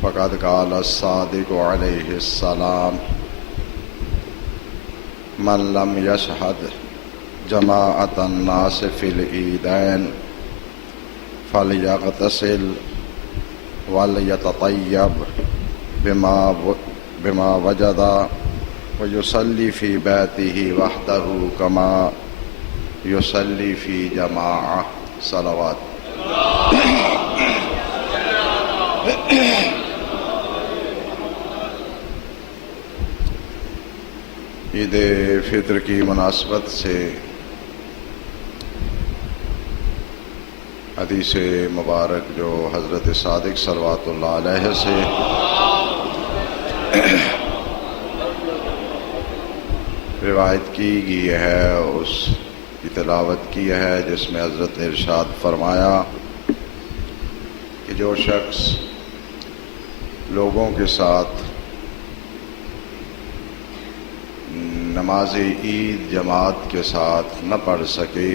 فقد قال الصادق علیہ السلام من لم يشهد جماعة الناس في العيدين فليغتسل وليتطيب بما وجد ويصلي في بيته وحده كما يصلي في جماعة صلوات. عید فطر کی مناسبت سے حدیث مبارک جو حضرت صادق صلوات اللہ علیہ سے روایت کی گئی ہے، اس کی تلاوت کی ہے، جس میں حضرت نے ارشاد فرمایا کہ جو شخص لوگوں کے ساتھ نماز عید جماعت کے ساتھ نہ پڑھ سکے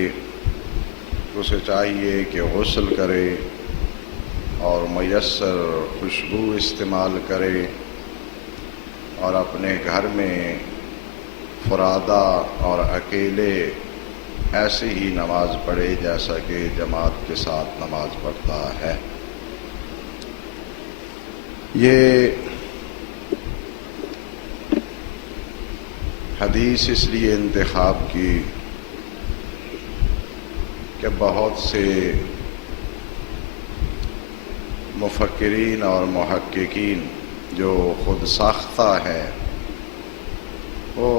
تو اسے چاہیے کہ غسل کرے اور میسر خوشبو استعمال کرے اور اپنے گھر میں فرادہ اور اکیلے ایسے ہی نماز پڑھے جیسا کہ جماعت کے ساتھ نماز پڑھتا ہے۔ یہ حدیث اس لیے انتخاب کی کہ بہت سے مفکرین اور محققین جو خود ساختہ ہیں وہ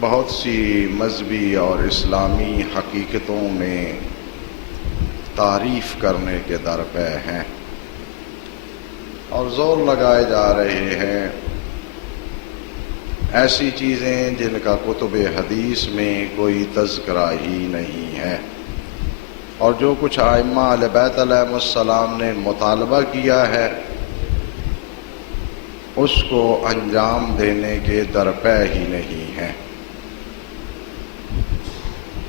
بہت سی مذہبی اور اسلامی حقیقتوں میں تعریف کرنے کے درپے ہیں اور زور لگائے جا رہے ہیں ایسی چیزیں جن کا کتب حدیث میں کوئی تذکرہ ہی نہیں ہے، اور جو کچھ ائمہ اہل بیت علیہم السلام نے مطالبہ کیا ہے اس کو انجام دینے کے درپے ہی نہیں ہے۔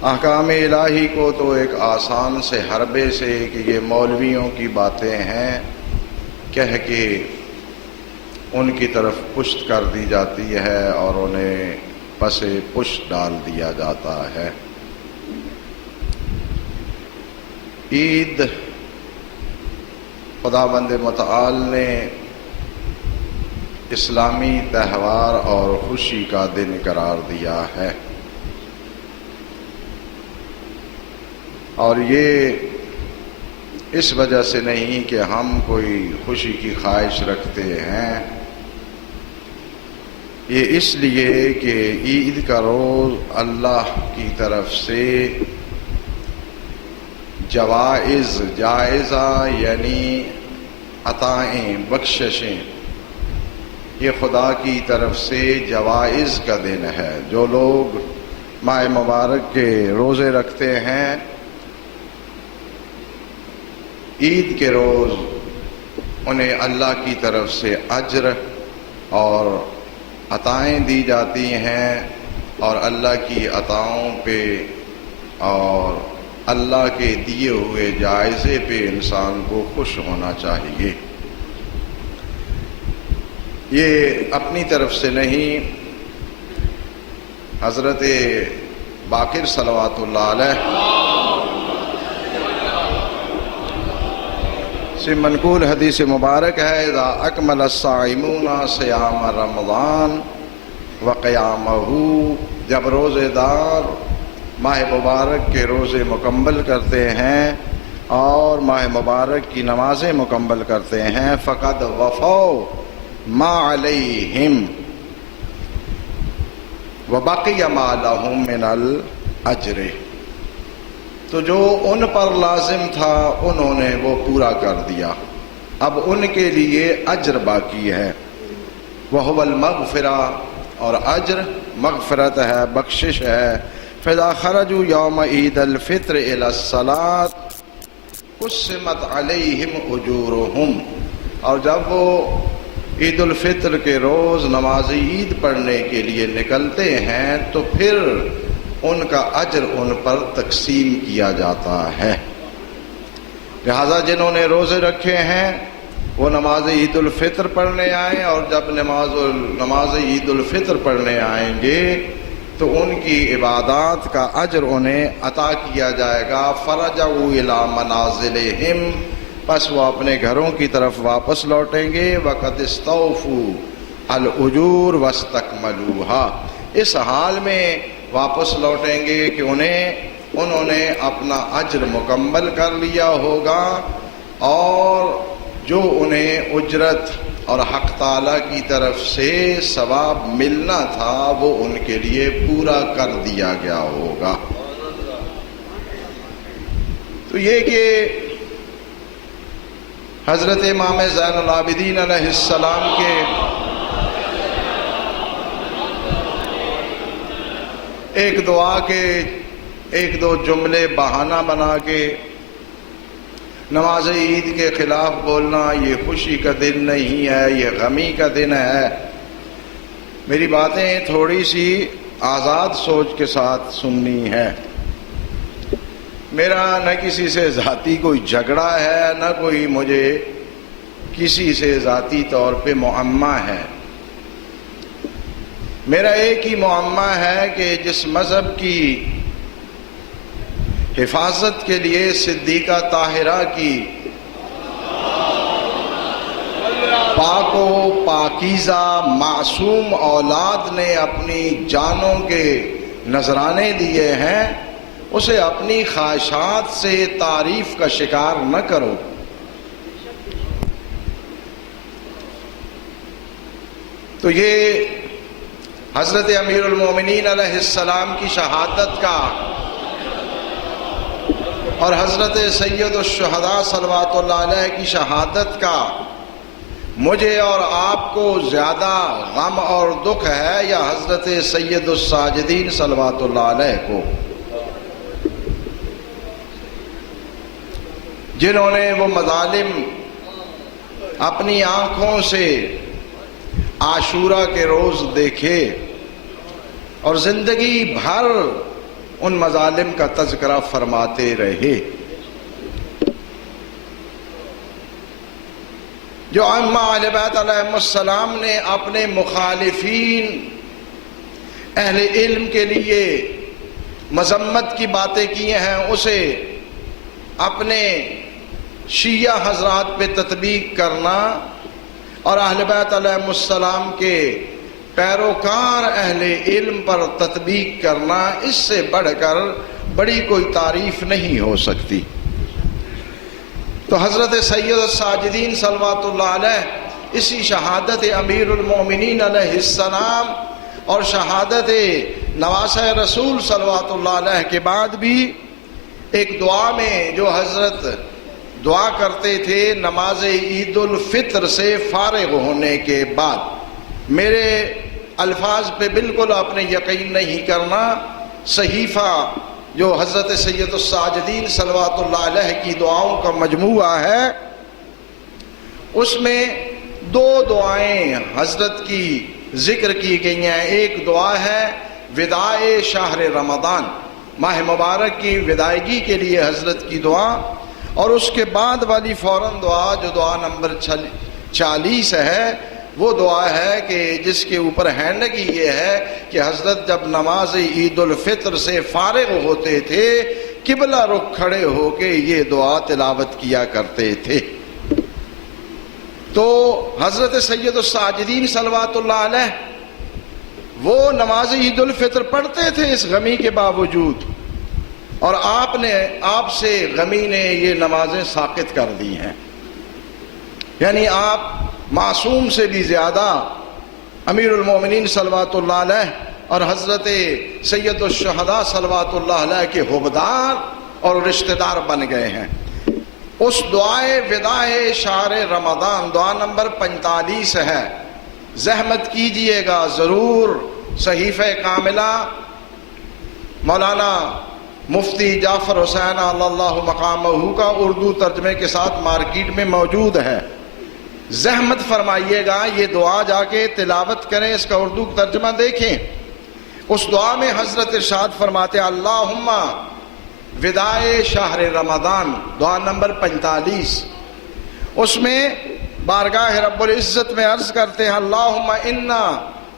احکام الہی کو تو ایک آسان سے حربے سے کہ یہ مولویوں کی باتیں ہیں کہہ کے ان کی طرف پشت کر دی جاتی ہے اور انہیں پس پشت ڈال دیا جاتا ہے۔ عید خداوند متعال نے اسلامی تہوار اور خوشی کا دن قرار دیا ہے، اور یہ اس وجہ سے نہیں کہ ہم کوئی خوشی کی خواہش رکھتے ہیں، یہ اس لیے کہ عید کا روز اللہ کی طرف سے جوائز، جائزہ یعنی عطائیں، بخششیں، یہ خدا کی طرف سے جوائز کا دن ہے۔ جو لوگ ماہ مبارک کے روزے رکھتے ہیں عید کے روز انہیں اللہ کی طرف سے اجر اور عطائیں دی جاتی ہیں، اور اللہ کی عطاؤں پہ اور اللہ کے دیے ہوئے جائزے پہ انسان کو خوش ہونا چاہیے۔ یہ اپنی طرف سے نہیں، حضرت باقر صلوات اللہ علیہ سے منقول حدیث مبارک ہے، اذا اکمل الصائمون صیام رمضان وقیامہ، جب روزے دار ماہ مبارک کے روزے مکمل کرتے ہیں اور ماہ مبارک کی نمازیں مکمل کرتے ہیں، فقد وفوا ما علیہم وبقی ما لہم من الاجر، تو جو ان پر لازم تھا انہوں نے وہ پورا کر دیا، اب ان کے لیے اجر باقی ہے۔ وہو المغفرہ، اور اجر مغفرت ہے، بخشش ہے۔ فَإِذَا خَرَجُوا يَوْمَ عِيدِ الْفِطْرِ إِلَى الصَّلَاةِ قُسِّمَتْ عَلَيْهِمْ أُجُورُهُمْ، اور جب وہ عید الفطر کے روز نماز عید پڑھنے کے لیے نکلتے ہیں تو پھر ان کا اجر ان پر تقسیم کیا جاتا ہے۔ لہذا جنہوں نے روزے رکھے ہیں وہ نماز عید الفطر پڑھنے آئیں، اور جب نماز عید الفطر پڑھنے آئیں گے تو ان کی عبادات کا اجر انہیں عطا کیا جائے گا۔ فرجعوا الی منازلہم، پس وہ اپنے گھروں کی طرف واپس لوٹیں گے۔ وقد استوفوا الاجور واستکملوها، اس حال میں واپس لوٹیں گے کہ انہوں نے اپنا اجر مکمل کر لیا ہوگا، اور جو انہیں اجرت اور حق تعالیٰ کی طرف سے ثواب ملنا تھا وہ ان کے لیے پورا کر دیا گیا ہوگا۔ تو یہ کہ حضرت امام زین العابدین علیہ السلام کے ایک دعا کے ایک دو جملے بہانہ بنا کے نماز عید کے خلاف بولنا یہ خوشی کا دن نہیں ہے، یہ غمی کا دن ہے۔ میری باتیں تھوڑی سی آزاد سوچ کے ساتھ سننی ہے۔ میرا نہ کسی سے ذاتی کوئی جھگڑا ہے، نہ کوئی مجھے کسی سے ذاتی طور پہ معمہ ہے۔ میرا ایک ہی معمہ ہے کہ جس مذہب کی حفاظت کے لیے صدیقہ طاہرہ کی پاک و پاکیزہ معصوم اولاد نے اپنی جانوں کے نذرانے دیے ہیں، اسے اپنی خواہشات سے تعریف کا شکار نہ کرو۔ تو یہ حضرت امیر المومنین علیہ السلام کی شہادت کا اور حضرت سید الشہداء صلوات اللہ علیہ کی شہادت کا مجھے اور آپ کو زیادہ غم اور دکھ ہے یا حضرت سید الساجدین صلوات اللہ علیہ کو، جنہوں نے وہ مظالم اپنی آنکھوں سے عاشورہ کے روز دیکھے اور زندگی بھر ان مظالم کا تذکرہ فرماتے رہے۔ جو ائمہ اہل بیت علیہم السلام نے اپنے مخالفین اہل علم کے لیے مذمت کی باتیں کی ہیں، اسے اپنے شیعہ حضرات پہ تطبیق کرنا اور اہل بیت علیہم السلام کے پیروکار اہل علم پر تطبیق کرنا، اس سے بڑھ کر بڑی کوئی تعریف نہیں ہو سکتی۔ تو حضرت سید الساجدین صلوات اللہ علیہ اسی شہادت امیر المومنین علیہ السلام اور شہادت نواسہ رسول صلوات اللہ علیہ کے بعد بھی ایک دعا میں جو حضرت دعا کرتے تھے نماز عید الفطر سے فارغ ہونے کے بعد، میرے الفاظ پہ بالکل اپنے یقین نہیں کرنا، صحیفہ جو حضرت سید الساجدین صلوات اللہ علیہ کی دعاؤں کا مجموعہ ہے، اس میں دو دعائیں حضرت کی ذکر کی گئی ہیں۔ ایک دعا ہے وداع شہر رمضان، ماہ مبارک کی ودائیگی کے لیے حضرت کی دعا، اور اس کے بعد والی فوراً دعا جو دعا نمبر 40 ہے، وہ دعا ہے کہ جس کے اوپر ہینڈگی یہ ہے کہ حضرت جب نماز عید الفطر سے فارغ ہوتے تھے قبلہ رخ کھڑے ہو کے یہ دعا تلاوت کیا کرتے تھے۔ تو حضرت سید الساجدین صلوات اللہ علیہ وہ نماز عید الفطر پڑھتے تھے اس غمی کے باوجود، اور آپ سے غمی نے یہ نمازیں ساقط کر دی ہیں۔ یعنی آپ معصوم سے بھی زیادہ امیر المومنین صلوات اللہ علیہ اور حضرت سید الشہداء صلوات اللہ علیہ کے حبدار اور رشتہ دار بن گئے ہیں۔ اس دعائے وداع شہر رمضان دعا نمبر 45 ہے، زحمت کیجئے گا ضرور۔ صحیفہ کاملہ مولانا مفتی جعفر حسین اللہ مقامہ کا اردو ترجمے کے ساتھ مارکیٹ میں موجود ہے، زحمت فرمائیے گا، یہ دعا جا کے تلاوت کریں، اس کا اردو ترجمہ دیکھیں۔ اس دعا میں حضرت ارشاد فرماتے اللہم وداع شہر رمضان دعا نمبر 45، اس میں بارگاہ رب العزت میں عرض کرتے ہیں اللہم انا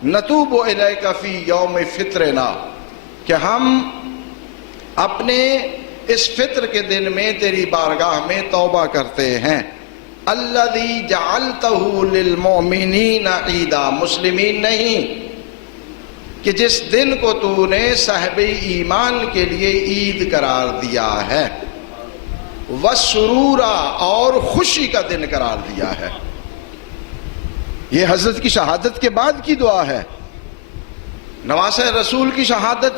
نتوب الیک فی یوم فطرنا، کہ ہم اپنے اس فطر کے دن میں تیری بارگاہ میں توبہ کرتے ہیں۔ الذی جعلتہ للمؤمنین عیدا، مسلمین نہیں، کہ جس دن کو تو نے صاحب ایمان کے لیے عید قرار دیا ہے، وسرورا، اور خوشی کا دن قرار دیا ہے۔ یہ حضرت کی شہادت کے بعد کی دعا ہے، نواسہ رسول کی شہادت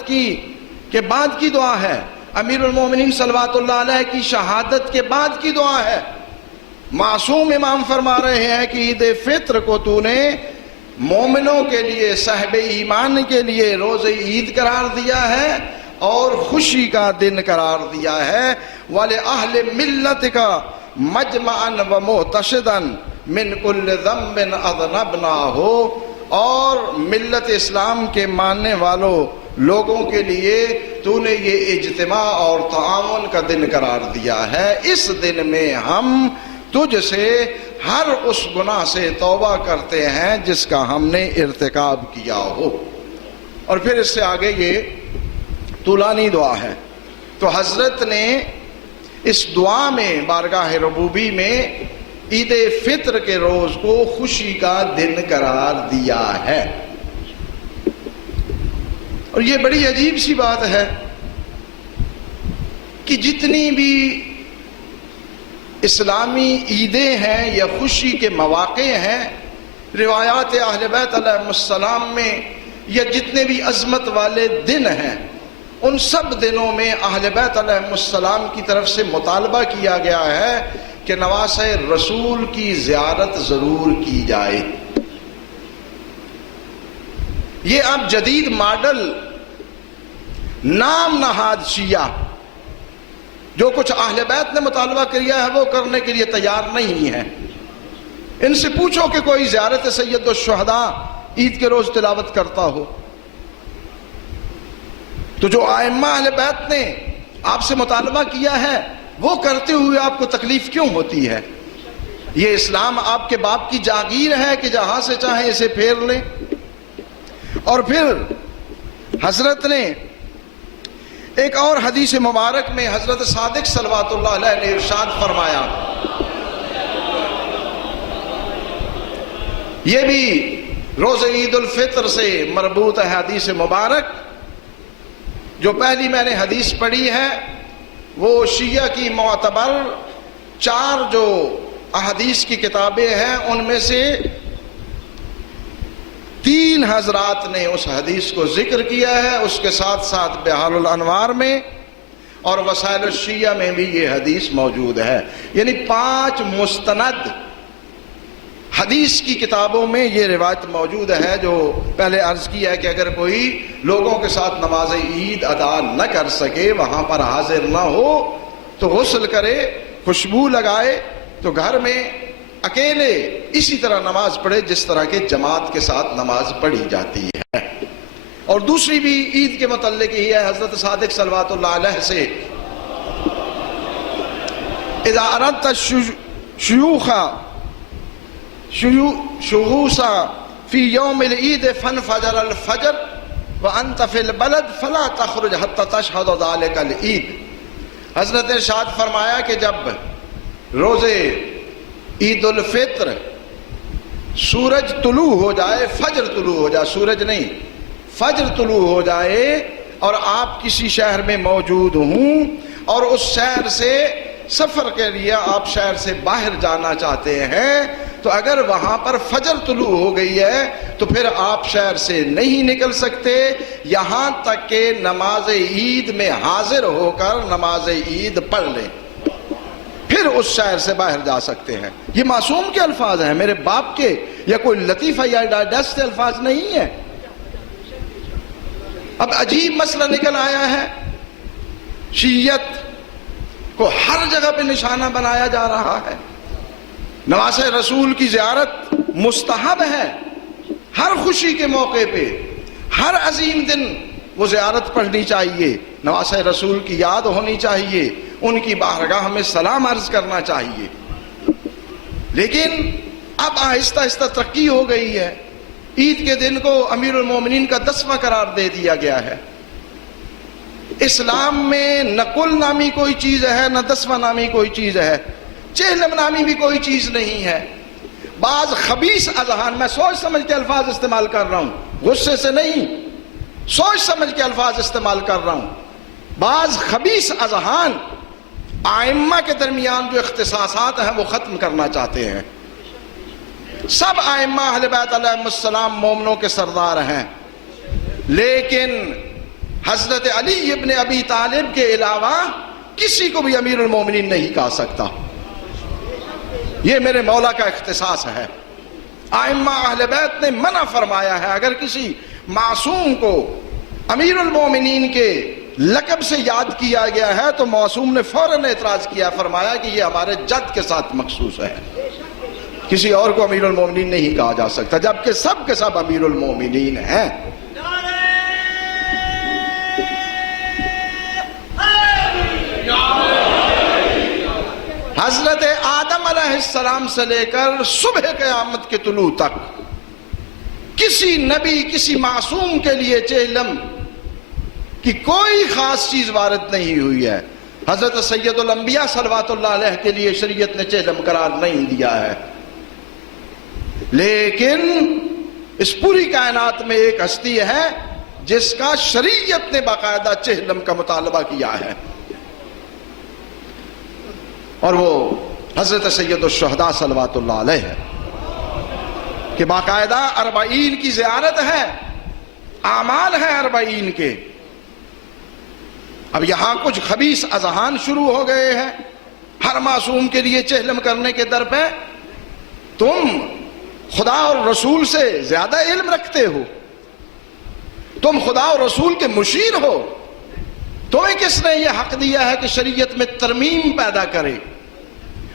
کے بعد کی دعا ہے، امیر المومنین صلوات اللہ علیہ کی شہادت کے بعد کی دعا ہے۔ معصوم امام فرما رہے ہیں کہ عید فطر کو تو نے مومنوں کے لیے، صاحب ایمان کے لیے روز عید قرار دیا ہے اور خوشی کا دن قرار دیا ہے۔ وَلِأَهْلِ مِلَّتِكَ مَجْمَعًا وَمُعْتَشِدًا مِنْ كُلِّ ذَنْبٍ أَذْنَبْنَاهُ، اور ملت اسلام کے ماننے والوں لوگوں کے لیے تو نے یہ اجتماع اور تعاون کا دن قرار دیا ہے۔ اس دن میں ہم تجھ سے ہر اس گناہ سے توبہ کرتے ہیں جس کا ہم نے ارتکاب کیا ہو۔ اور پھر اس سے آگے یہ طولانی دعا ہے، تو حضرت نے اس دعا میں بارگاہ ربوبی میں عید فطر کے روز کو خوشی کا دن قرار دیا ہے۔ اور یہ بڑی عجیب سی بات ہے کہ جتنی بھی اسلامی عیدیں ہیں یا خوشی کے مواقع ہیں روایات اہل بیت علیہ السلام میں، یا جتنے بھی عظمت والے دن ہیں، ان سب دنوں میں اہل بیت علیہ السلام کی طرف سے مطالبہ کیا گیا ہے کہ نواسہ رسول کی زیارت ضرور کی جائے۔ یہ اب جدید ماڈل نام نہاد شیعہ جو کچھ اہل بیت نے مطالبہ کیا ہے وہ کرنے کے لیے تیار نہیں ہے۔ ان سے پوچھو کہ کوئی زیارت سید الشہداء عید کے روز تلاوت کرتا ہو، تو جو ائمہ اہل بیت نے آپ سے مطالبہ کیا ہے وہ کرتے ہوئے آپ کو تکلیف کیوں ہوتی ہے؟ یہ اسلام آپ کے باپ کی جاگیر ہے کہ جہاں سے چاہیں اسے پھیر لیں۔ اور پھر حضرت نے ایک اور حدیث مبارک میں حضرت صادق صلوات اللہ علیہ نے ارشاد فرمایا، یہ بھی روز عید الفطر سے مربوط ہے حدیث مبارک۔ جو پہلی میں نے حدیث پڑھی ہے وہ شیعہ کی معتبر 4 جو احادیث کی کتابیں ہیں ان میں سے 3 حضرات نے اس حدیث کو ذکر کیا ہے، اس کے ساتھ ساتھ بحار الانوار میں اور وسائل الشیعہ میں بھی یہ حدیث موجود ہے۔ یعنی 5 مستند حدیث کی کتابوں میں یہ روایت موجود ہے، جو پہلے عرض کیا ہے کہ اگر کوئی لوگوں کے ساتھ نماز عید ادا نہ کر سکے، وہاں پر حاضر نہ ہو، تو غسل کرے، خوشبو لگائے، تو گھر میں اکیلے اسی طرح نماز پڑھے جس طرح کے جماعت کے ساتھ نماز پڑھی جاتی ہے۔ اور دوسری بھی عید کے متعلق ہی ہے، حضرت صادق صلوات اللہ علیہ سے اذا اردت شغوصا فی یوم العید فانفجر الفجر وانت فی البلد فلا تخرج حتی تشہد ذلک العید۔ حضرت نے ارشاد فرمایا کہ جب روز عید الفطر سورج طلوع ہو جائے، فجر طلوع ہو جائے، سورج نہیں، فجر طلوع ہو جائے، اور آپ کسی شہر میں موجود ہوں اور اس شہر سے سفر کے لیے آپ شہر سے باہر جانا چاہتے ہیں، تو اگر وہاں پر فجر طلوع ہو گئی ہے تو پھر آپ شہر سے نہیں نکل سکتے یہاں تک کہ نماز عید میں حاضر ہو کر نماز عید پڑھ لیں، پھر اس شہر سے باہر جا سکتے ہیں۔ یہ معصوم کے الفاظ ہیں، میرے باپ کے یا کوئی لطیفہ یا ڈائجسٹ الفاظ نہیں ہیں۔ اب عجیب مسئلہ نکل آیا ہے، شیعت کو ہر جگہ پہ نشانہ بنایا جا رہا ہے۔ نواسہ رسول کی زیارت مستحب ہے، ہر خوشی کے موقع پہ، ہر عظیم دن وہ زیارت پڑھنی چاہیے، نواسہ رسول کی یاد ہونی چاہیے، ان کی بارگاہ میں سلام عرض کرنا چاہیے۔ لیکن اب آہستہ آہستہ ترقی ہو گئی ہے، عید کے دن کو امیر المومنین کا 10واں قرار دے دیا گیا ہے۔ اسلام میں نہ کل نامی کوئی چیز ہے، نہ 10واں نامی کوئی چیز ہے، چہلم نامی بھی کوئی چیز نہیں ہے۔ بعض خبیث اذہان، میں سوچ سمجھ کے الفاظ استعمال کر رہا ہوں، غصے سے نہیں، سوچ سمجھ کے الفاظ استعمال کر رہا ہوں، بعض خبیث اذہان ائمہ کے درمیان جو اختصاصات ہیں وہ ختم کرنا چاہتے ہیں۔ سب ائمہ اہل بیت علیہم السلام مومنوں کے سردار ہیں، لیکن حضرت علی ابن ابی طالب کے علاوہ کسی کو بھی امیر المومنین نہیں کہا سکتا۔ یہ میرے مولا کا اختصاص ہے۔ ائمہ اہل بیت نے منع فرمایا ہے، اگر کسی معصوم کو امیر المومنین کے لقب سے یاد کیا گیا ہے تو معصوم نے فوراً اعتراض کیا، فرمایا کہ یہ ہمارے جد کے ساتھ مخصوص ہے، کسی اور کو امیر المومنین نہیں کہا جا سکتا، جبکہ سب کے سب امیر المومنین ہیں۔ حضرت آدم علیہ السلام سے لے کر صبح قیامت کے طلوع تک کسی نبی، کسی معصوم کے لیے چہلم کی کوئی خاص چیز وارد نہیں ہوئی ہے۔ حضرت سید الانبیاء صلوات اللہ علیہ کے لیے شریعت نے چہلم قرار نہیں دیا ہے، لیکن اس پوری کائنات میں ایک ہستی ہے جس کا شریعت نے باقاعدہ چہلم کا مطالبہ کیا ہے، اور وہ حضرت سید الشہداء صلوات اللہ علیہ ہے کہ باقاعدہ 40 کی زیارت ہے، اعمال ہیں 40 کے۔ اب یہاں کچھ خبیث اذہان شروع ہو گئے ہیں ہر معصوم کے لیے چہلم کرنے کے در پہ۔ تم خدا اور رسول سے زیادہ علم رکھتے ہو، تم خدا اور رسول کے مشیر ہو، تمہیں کس نے یہ حق دیا ہے کہ شریعت میں ترمیم پیدا کرے؟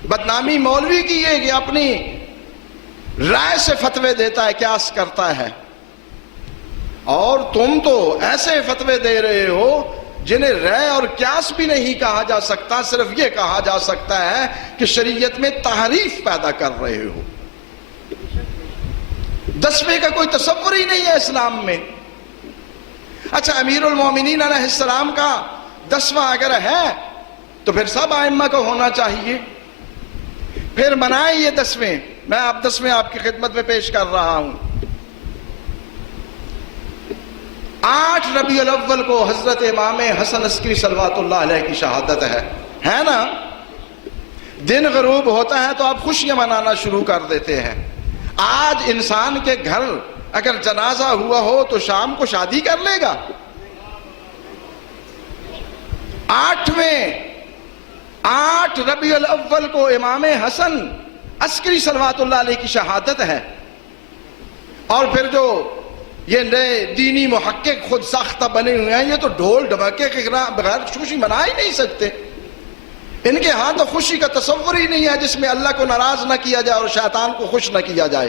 بدنامی مولوی کی ہے کہ اپنی رائے سے فتوے دیتا ہے، قیاس کرتا ہے، اور تم تو ایسے فتوے دے رہے ہو جنہیں رائے اور قیاس بھی نہیں کہا جا سکتا، صرف یہ کہا جا سکتا ہے کہ شریعت میں تحریف پیدا کر رہے ہو۔ 10ویں کا کوئی تصور ہی نہیں ہے اسلام میں۔ اچھا، امیر المومنین علیہ السلام کا 10واں اگر ہے تو پھر سب ائمہ کو ہونا چاہیے، پھر منائیں یہ 10ویں۔ میں اب 10ویں آپ کی خدمت میں پیش کر رہا ہوں۔ 8 ربیع الاول کو حضرت امام حسن عسکری صلوات اللہ علیہ کی شہادت ہے نا؟ دن غروب ہوتا ہے تو آپ خوشیاں منانا شروع کر دیتے ہیں۔ آج انسان کے گھر اگر جنازہ ہوا ہو تو شام کو شادی کر لے گا؟ 8 ربیع الاول کو امام حسن عسکری صلوات اللہ علیہ کی شہادت ہے، اور پھر جو یہ نئے دینی محقق خود ساختہ بنے ہوئے ہیں، یہ تو ڈھول ڈھماکے کے بغیر خوشی منا ہی نہیں سکتے۔ ان کے ہاں تو خوشی کا تصور ہی نہیں ہے جس میں اللہ کو ناراض نہ کیا جائے اور شیطان کو خوش نہ کیا جائے۔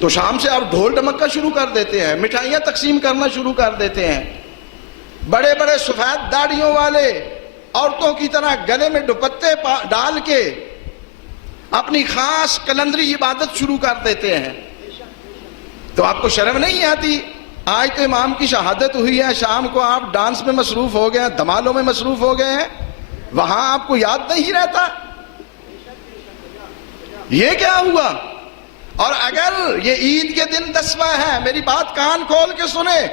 تو شام سے آپ ڈھول ڈھمکا شروع کر دیتے ہیں، مٹھائیاں تقسیم کرنا شروع کر دیتے ہیں، بڑے بڑے سفید داڑھیوں والے عورتوں کی طرح گلے میں دوپٹے ڈال کے اپنی خاص کلندری عبادت شروع کر دیتے ہیں۔ تو آپ کو شرم نہیں آتی؟ آج تو امام کی شہادت ہوئی ہے، شام کو آپ ڈانس میں مصروف ہو گئے ہیں، دھمالوں میں مصروف ہو گئے ہیں، وہاں آپ کو یاد نہیں رہتا یہ کیا ہوا؟ اور اگر یہ عید کے دن 10واں ہے، میری بات کان کھول کے سنیں،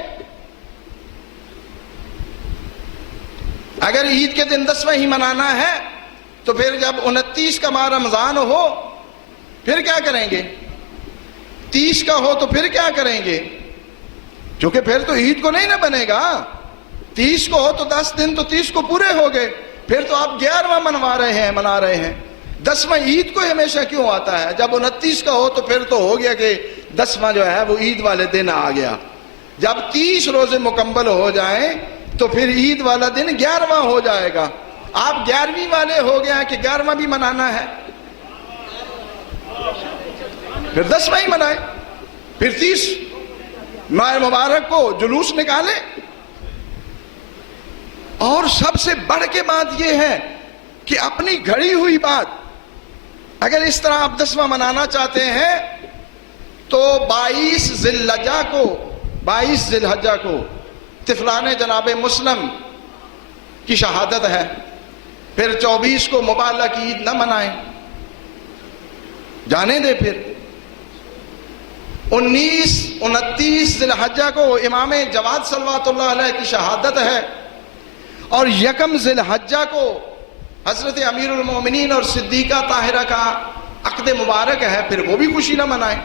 اگر عید کے دن 10واں ہی منانا ہے تو پھر جب 29 کا ماہ رمضان ہو پھر کیا کریں گے؟ 30 کا ہو تو پھر کیا کریں گے؟ کیونکہ پھر تو عید کو نہیں نہ بنے گا۔ 30 کو ہو تو 10 دن تو 30 کو پورے ہو گئے، پھر تو آپ 11واں منا رہے ہیں۔ 10واں عید کو ہمیشہ کیوں آتا ہے؟ جب 29 کا ہو تو پھر تو ہو گیا کہ 10واں جو ہے وہ عید والے دن آ گیا۔ جب 30 روزے مکمل ہو جائیں تو پھر عید والا دن 11واں ہو جائے گا۔ آپ 11ویں والے ہو گیا کہ 11واں بھی منانا ہے، پھر 10واں ہی منائے، پھر 30 ماہ مبارک کو جلوس نکالے۔ اور سب سے بڑھ کے بات یہ ہے کہ اپنی گھڑی ہوئی بات، اگر اس طرح آپ 10واں منانا چاہتے ہیں تو 22 ذی الحجہ کو طفلان جناب مسلم کی شہادت ہے، پھر 24 کو مبالغہ کی عید نہ منائیں، جانے دے پھر 29 ذی الحجہ کو امام جواد صلوات اللہ علیہ کی شہادت ہے، اور 1 ذی الحجہ کو حضرت امیر المومنین اور صدیقہ طاہرہ کا عقد مبارک ہے، پھر وہ بھی خوشی نہ منائیں،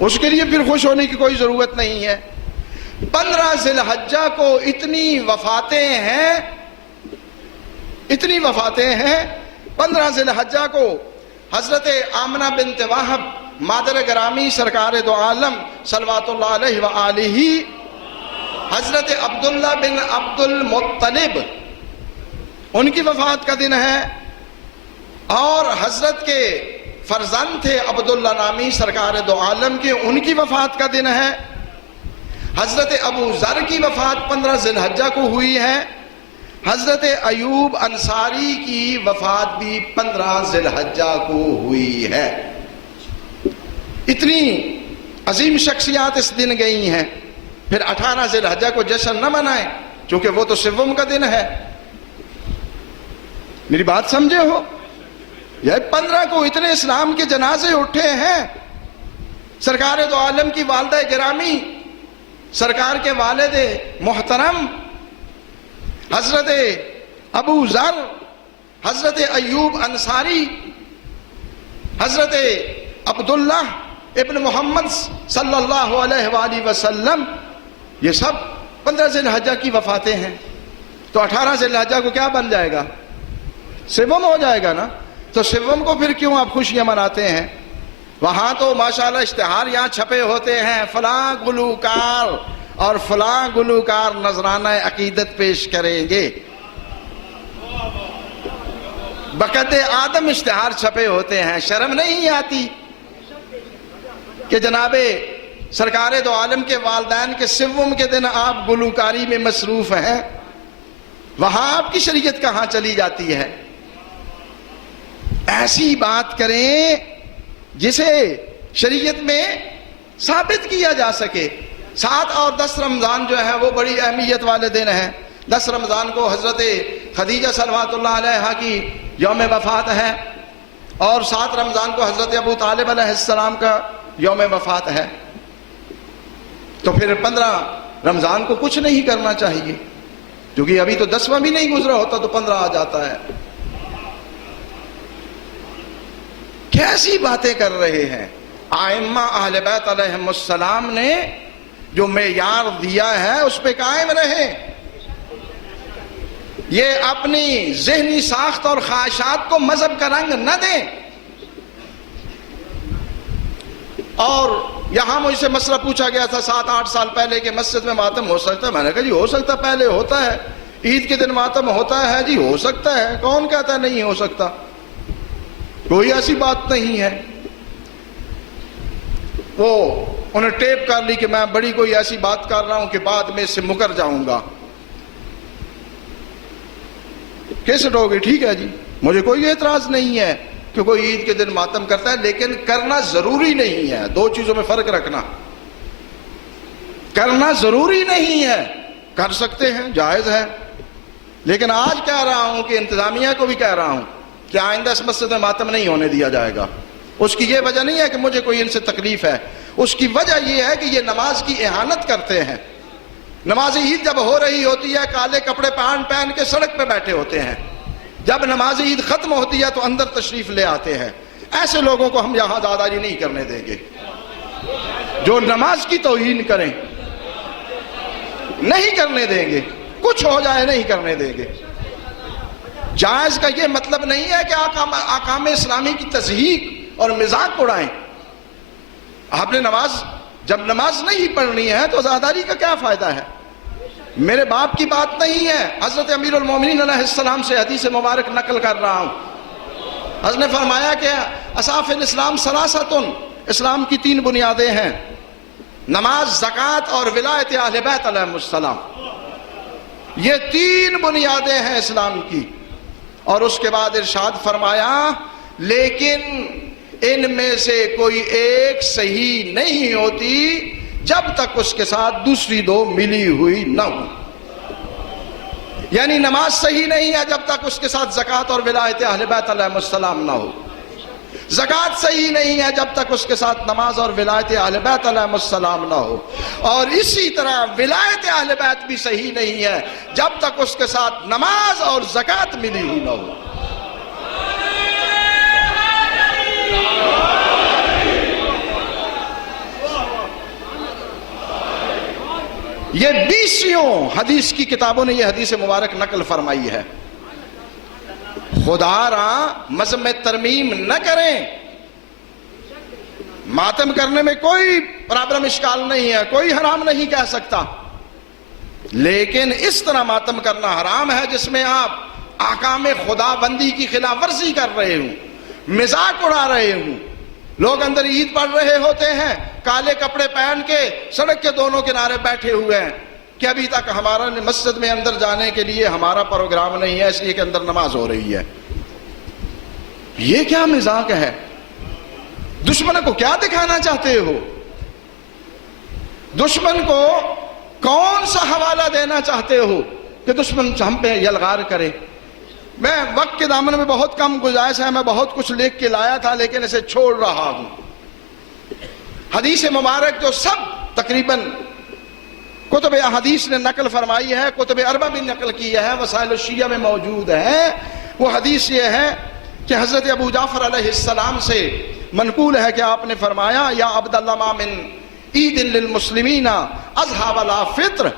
اس کے لیے پھر خوش ہونے کی کوئی ضرورت نہیں ہے۔ 15 ذی الحجہ کو اتنی وفاتیں ہیں 15 ذی الحجہ کو حضرت آمنہ بنت وہب مادر گرامی سرکار دو عالم صلوات اللہ علیہ وآلہ، حضرت عبداللہ بن عبد المطلب ان کی وفات کا دن ہے، اور حضرت کے فرزند تھے عبداللہ نامی سرکار دو عالم کے، ان کی وفات کا دن ہے۔ حضرت ابو ذر کی وفات 15 ذی الحجہ کو ہوئی ہے، حضرت ایوب انصاری کی وفات بھی 15 ذی الحجہ کو ہوئی ہے۔ اتنی عظیم شخصیات اس دن گئی ہیں، پھر 18 ذی الحجہ کو جشن نہ منائیں چونکہ وہ تو سوم کا دن ہے۔ میری بات سمجھے ہو؟ یہ 15 کو اتنے اسلام کے جنازے اٹھے ہیں، سرکار دو عالم کی والدہ گرامی، سرکار کے والد محترم حضرت ابو ذر، حضرت ایوب انصاری، حضرت عبداللہ ابن محمد صلی اللہ علیہ وآلہ وسلم، یہ سب 15 ذی الحجہ کی وفاتیں ہیں۔ تو 18 ذی الحجہ کو کیا بن جائے گا؟ سوم ہو جائے گا نا۔ تو سوم کو پھر کیوں آپ خوشیاں مناتے ہیں؟ وہاں تو ماشاءاللہ اشتہار یہاں چھپے ہوتے ہیں، فلاں گلوکار اور فلاں گلوکار نذرانہ عقیدت پیش کریں گے، بقد آدم اشتہار چھپے ہوتے ہیں۔ شرم نہیں آتی کہ جناب سرکار دو عالم کے والدین کے سوم کے دن آپ گلوکاری میں مصروف ہیں؟ وہاں آپ کی شریعت کہاں چلی جاتی ہے؟ ایسی بات کریں جسے شریعت میں ثابت کیا جا سکے۔ 7 اور 10 رمضان جو ہے وہ بڑی اہمیت والے دن ہیں۔ 10 رمضان کو حضرت خدیجہ صلوات اللہ علیہ کی یوم وفات ہے، اور 7 رمضان کو حضرت ابو طالب علیہ السلام کا یوم وفات ہے۔ تو پھر 15 رمضان کو کچھ نہیں کرنا چاہیے، کیونکہ ابھی تو 10واں بھی نہیں گزرا ہوتا تو 15 آ جاتا ہے۔ کیسی باتیں کر رہے ہیں؟ ائمہ اہل بیت علیہم السلام نے جو معیار دیا ہے اس پہ قائم رہیں، یہ اپنی ذہنی ساخت اور خواہشات کو مذہب کا رنگ نہ دیں۔ اور یہاں مجھ سے مسئلہ پوچھا گیا تھا 7-8 سال پہلے کہ مسجد میں ماتم ہو سکتا ہے؟ میں نے کہا جی ہو سکتا ہے، پہلے ہوتا ہے، عید کے دن ماتم ہوتا ہے جی، ہو سکتا ہے، کون کہتا ہے نہیں ہو سکتا؟ کوئی ایسی بات نہیں ہے۔ وہ انہیں ٹیپ کر لی کہ میں بڑی کوئی ایسی بات کر رہا ہوں کہ بعد میں اس سے مکر جاؤں گا۔ کیسٹ ہوگی، ٹھیک ہے جی، مجھے کوئی اعتراض نہیں ہے کہ کوئی عید کے دن ماتم کرتا ہے، لیکن کرنا ضروری نہیں ہے۔ 2 چیزوں میں فرق رکھنا، کرنا ضروری نہیں ہے، کر سکتے ہیں، جائز ہے۔ لیکن آج کہہ رہا ہوں کہ انتظامیہ کو بھی کہہ رہا ہوں کہ آئندہ اس مسجد میں ماتم نہیں ہونے دیا جائے گا۔ اس کی یہ وجہ نہیں ہے کہ مجھے کوئی ان سے تکلیف ہے، اس کی وجہ یہ ہے کہ یہ نماز کی اہانت کرتے ہیں۔ نماز عید جب ہو رہی ہوتی ہے کالے کپڑے پہن کے سڑک پہ بیٹھے ہوتے ہیں، جب نماز عید ختم ہوتی ہے تو اندر تشریف لے آتے ہیں۔ ایسے لوگوں کو ہم یہاں داداری نہیں کرنے دیں گے، جو نماز کی توہین کریں نہیں کرنے دیں گے، کچھ ہو جائے نہیں کرنے دیں گے۔ جائز کا یہ مطلب نہیں ہے کہ احکام اسلامی کی تضحیک اور مذاق اڑائیں۔ آپ نے جب نماز نہیں پڑھنی ہے تو عزاداری کا کیا فائدہ ہے؟ میرے باپ کی بات نہیں ہے، حضرت امیر المومنین علیہ السلام سے حدیث مبارک نقل کر رہا ہوں۔ حضرت نے فرمایا کہ اساف الاسلام ثلاثۃ، اسلام کی 3 بنیادیں ہیں، نماز، زکوٰۃ اور ولایت اہل بیت علیہم السلام۔ یہ 3 بنیادیں ہیں اسلام کی، اور اس کے بعد ارشاد فرمایا لیکن ان میں سے کوئی ایک صحیح نہیں ہوتی جب تک اس کے ساتھ دوسری دو ملی ہوئی نہ ہو. یعنی نماز صحیح نہیں ہے جب تک اس کے ساتھ زکوٰۃ اور ولایت اہل بیت علیہم السلام نہ ہو. زکوٰۃ صحیح نہیں ہے جب تک اس کے ساتھ نماز اور ولایت اہل بیت علیہم السلام نہ ہو. اور اسی طرح ولایت اہل بیت بھی صحیح نہیں ہے جب تک اس کے ساتھ نماز اور زکوٰۃ ملی ہوئی نہ ہو. یہ 20 حدیث کی کتابوں نے یہ حدیث مبارک نقل فرمائی ہے. خدا را مذہب میں ترمیم نہ کریں. ماتم کرنے میں کوئی پرابلم اشکال نہیں ہے, کوئی حرام نہیں کہہ سکتا, لیکن اس طرح ماتم کرنا حرام ہے جس میں آپ احکام خدا بندی کی خلاف ورزی کر رہے ہوں, مذاق اڑا رہے ہوں. لوگ اندر عید پڑھ رہے ہوتے ہیں کالے کپڑے پہن کے سڑک کے دونوں کنارے بیٹھے ہوئے ہیں کہ ابھی تک ہمارا مسجد میں اندر جانے کے لیے ہمارا پروگرام نہیں ہے اس لیے کہ اندر نماز ہو رہی ہے. یہ کیا مذاق ہے؟ دشمن کو کیا دکھانا چاہتے ہو؟ دشمن کو کون سا حوالہ دینا چاہتے ہو کہ دشمن ہم پہ یلغار کرے؟ میں وقت کے دامن میں بہت کم گنجائش ہے, میں بہت کچھ لکھ کے لایا تھا لیکن اسے چھوڑ رہا ہوں. حدیث مبارک جو سب تقریباً کتب احادیث نے نقل فرمائی ہے, کتب اربع بھی نقل کی ہے, وسائل الشیعہ میں موجود ہے, وہ حدیث یہ ہے کہ حضرت ابو جعفر علیہ السلام سے منقول ہے کہ آپ نے فرمایا یا عبداللہ ما من عید للمسلمین اضحى ولا فطر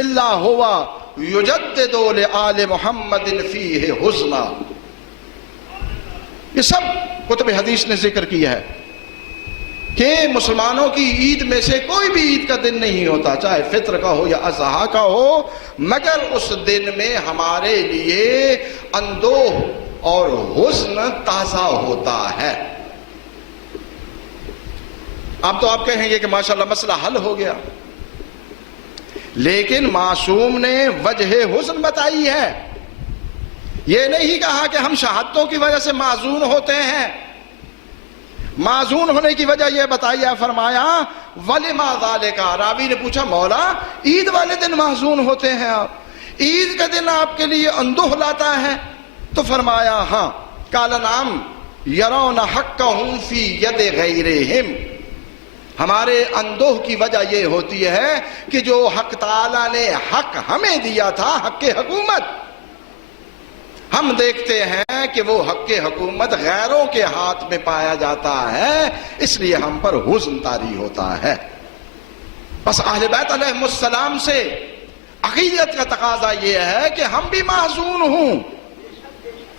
الا ہوا یجدد لآل محمد فیہ حزنا. یہ سب کتب حدیث نے ذکر کیا ہے کہ مسلمانوں کی عید میں سے کوئی بھی عید کا دن نہیں ہوتا, چاہے فطر کا ہو یا اضحیٰ کا ہو, مگر اس دن میں ہمارے لیے اندوہ اور حزن تازہ ہوتا ہے. اب تو آپ کہیں گے کہ ماشاءاللہ مسئلہ حل ہو گیا, لیکن معصوم نے وجہ حزن بتائی ہے. یہ نہیں کہا کہ ہم شہادتوں کی وجہ سے معذون ہوتے ہیں. معذون ہونے کی وجہ یہ بتائی ہے, فرمایا وَلِمَا ذَلِكَ. راوی نے پوچھا مولا عید والے دن معذون ہوتے ہیں آپ, عید کا دن آپ کے لیے اندوہ لاتا ہے؟ تو فرمایا ہاں. قال نعم يَرَوْنَ حَقَّهُمْ فِي يَدِ غَيْرِهِمْ. ہمارے اندوہ کی وجہ یہ ہوتی ہے کہ جو حق تعالیٰ نے حق ہمیں دیا تھا, حق حکومت, ہم دیکھتے ہیں کہ وہ حق حکومت غیروں کے ہاتھ میں پایا جاتا ہے, اس لیے ہم پر حزن طاری ہوتا ہے. بس اہل بیت علیہم السلام سے عقیدت کا تقاضا یہ ہے کہ ہم بھی معذون ہوں,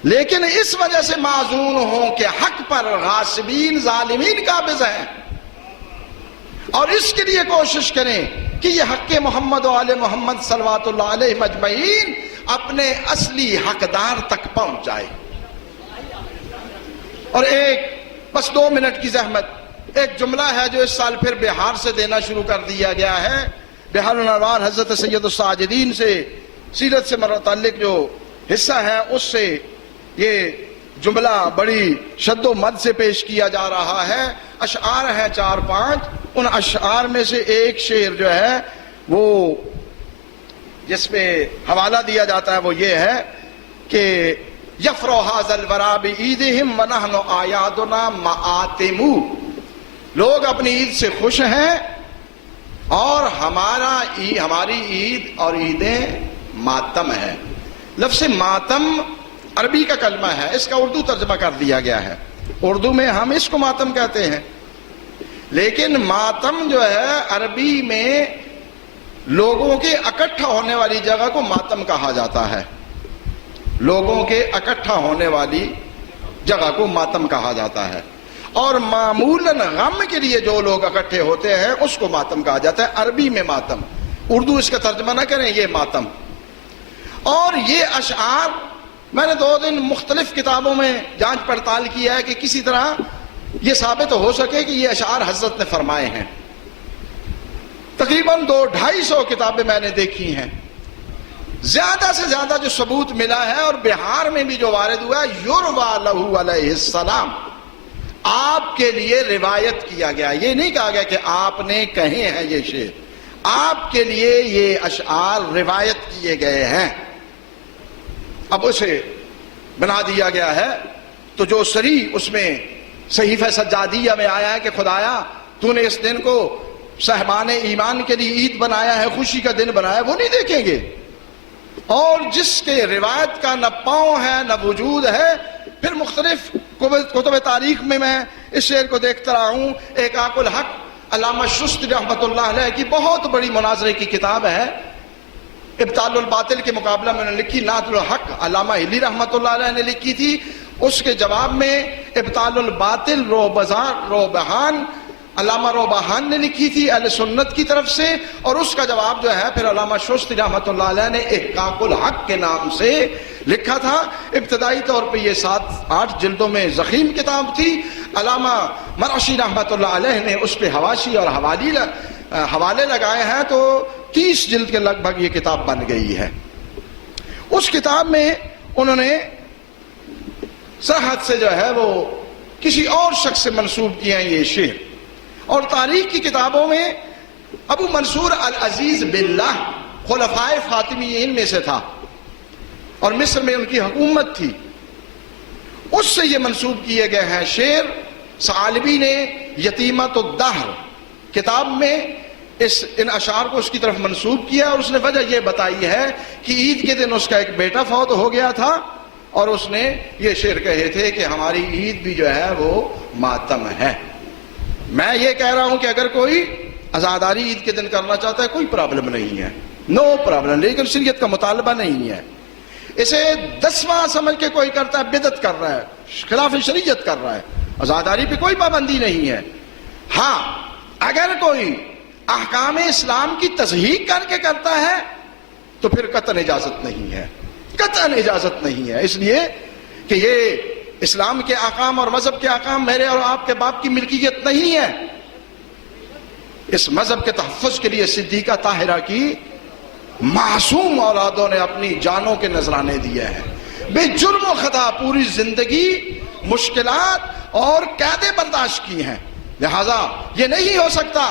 لیکن اس وجہ سے معذون ہوں کہ حق پر غاصبین ظالمین قابض ہیں, اور اس کے لیے کوشش کریں کہ یہ حق محمد و آل محمد صلوات اللہ علیہ مجمعین اپنے اصلی حقدار تک پہنچ جائے. اور ایک بس 2 منٹ کی زحمت, ایک جملہ ہے جو اس سال پھر بہار سے دینا شروع کر دیا گیا ہے. بہار الانوار حضرت سید الساجدین سے سیرت سے متعلق جو حصہ ہے اس سے یہ جملہ بڑی شد و مد سے پیش کیا جا رہا ہے. اشعار ہیں 4-5, ان اشعار میں سے ایک شعر جو ہے وہ جس پہ حوالہ دیا جاتا ہے وہ یہ ہے کہ یفرح ھذا الورى بعیدہم ونحن اعیادنا مآتم. لوگ اپنی عید سے خوش ہیں اور ہماری عید اور عیدیں ماتم ہے. لفظ ماتم عربی کا کلمہ ہے, اس کا اردو ترجمہ کر دیا گیا ہے. اردو میں ہم اس کو ماتم کہتے ہیں, لیکن ماتم جو ہے عربی میں لوگوں کے اکٹھا ہونے والی جگہ کو ماتم کہا جاتا ہے. لوگوں کے اکٹھا ہونے والی جگہ کو ماتم کہا جاتا ہے, اور معمولاً غم کے لیے جو لوگ اکٹھے ہوتے ہیں اس کو ماتم کہا جاتا ہے. عربی میں ماتم, اردو اس کا ترجمہ نہ کریں, یہ ماتم. اور یہ اشعار میں نے 2 دن مختلف کتابوں میں جانچ پڑتال کیا ہے کہ کسی طرح یہ ثابت ہو سکے کہ یہ اشعار حضرت نے فرمائے ہیں. تقریباً 200-250 کتابیں میں نے دیکھی ہیں. زیادہ سے زیادہ جو ثبوت ملا ہے اور بہار میں بھی جو وارد ہوا ہے، یروا لہو علیہ السلام، آپ کے لیے روایت کیا گیا. یہ نہیں کہا گیا کہ آپ نے کہے ہیں یہ شعر، آپ کے لیے یہ اشعار روایت کیے گئے ہیں. اب اسے بنا دیا گیا ہے تو جو سری اس میں صحیفہ سجادیہ میں آیا ہے کہ خدایا تو نے اس دن کو صاحبان ایمان کے لیے عید بنایا ہے، خوشی کا دن بنایا ہے، وہ نہیں دیکھیں گے. اور جس کے روایت کا نہ پاؤں ہے نہ وجود ہے، پھر مختلف کتب تاریخ میں اس شعر کو دیکھتا رہا ہوں. ایک آق الحق علامہ شستی رحمۃ اللہ علیہ کی بہت بڑی مناظرے کی کتاب ہے، ابطال الباطل کے مقابلہ میں انہوں نے لکھی. نادر الحق علامہ ہلی رحمۃ اللہ علیہ نے لکھی تھی. اس کے جواب میں ابطال الباطل روبہان علامہ روبہان نے لکھی تھی اہل سنت کی طرف سے، اور اس کا جواب جو ہے پھر علامہ شستی رحمۃ اللہ علیہ نے احقاق الحق کے نام سے لکھا تھا. ابتدائی طور پہ یہ 7-8 جلدوں میں ضخیم کتاب تھی. علامہ مرعشی رحمۃ اللہ علیہ نے اس پہ حواشی اور حوالے لگائے ہیں، تو 30 جلد کے لگ بھگ یہ کتاب بن گئی ہے. اس کتاب میں انہوں نے صحت سے جو ہے وہ کسی اور شخص سے منسوب کیا ہے یہ شعر. اور تاریخ کی کتابوں میں ابو منصور العزیز باللہ خلفائے فاطمیین میں سے تھا اور مصر میں ان کی حکومت تھی، اس سے یہ منسوب کیے گئے ہیں شعر. ثعالبی نے یتیمۃ الدہر کتاب میں ان اشعار کو اس کی طرف منسوب کیا، اور اس نے وجہ یہ بتائی ہے کہ عید کے دن اس کا ایک بیٹا فوت ہو گیا تھا اور اس نے یہ شعر کہے تھے کہ ہماری عید بھی جو ہے وہ ماتم ہے. میں یہ کہہ رہا ہوں کہ اگر کوئی عزاداری عید کے دن کرنا چاہتا ہے کوئی پرابلم نہیں ہے، نو پرابلم، لیکن شریعت کا مطالبہ نہیں ہے. اسے 10واں سمجھ کے کوئی کرتا ہے بدعت کر رہا ہے، خلاف شریعت کر رہا ہے. عزاداری پہ کوئی پابندی نہیں ہے. ہاں اگر کوئی احکام اسلام کی تصحیح کر کے کرتا ہے تو پھر قطعاً اجازت نہیں ہے، قطعاً اجازت نہیں ہے. اس لیے کہ یہ اسلام کے احکام اور مذہب کے احکام میرے اور آپ کے باپ کی ملکیت نہیں ہے. اس مذہب کے تحفظ کے لیے صدیقہ طاہرہ کی معصوم اولادوں نے اپنی جانوں کے نذرانے دیے ہیں. بے جرم و خطا پوری زندگی مشکلات اور قیدیں برداشت کی ہیں. لہذا یہ نہیں ہو سکتا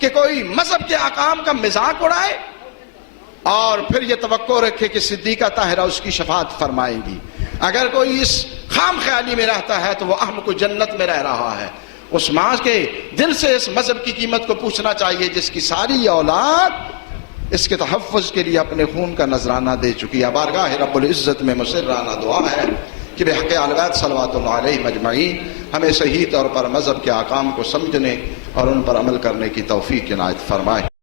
کہ کوئی مذہب کے احکام کا مذاق اڑائے اور پھر یہ توقع رکھے کہ صدیقہ طاہرہ اس کی شفاعت فرمائے گی. اگر کوئی اس خام خیالی میں رہتا ہے تو وہ اہم کو جنت میں رہ رہا ہے. اس ماں کے دل سے اس مذہب کی قیمت کو پوچھنا چاہیے جس کی ساری اولاد اس کے تحفظ کے لیے اپنے خون کا نذرانہ دے چکی ہے. بارگاہ رب العزت میں مسرانہ دعا ہے کہ بحق اہل بیت صلوات اللہ علیہ مجمعین ہمیں صحیح طور پر مذہب کے احکام کو سمجھنے اور ان پر عمل کرنے کی توفیق عنایت فرمائے.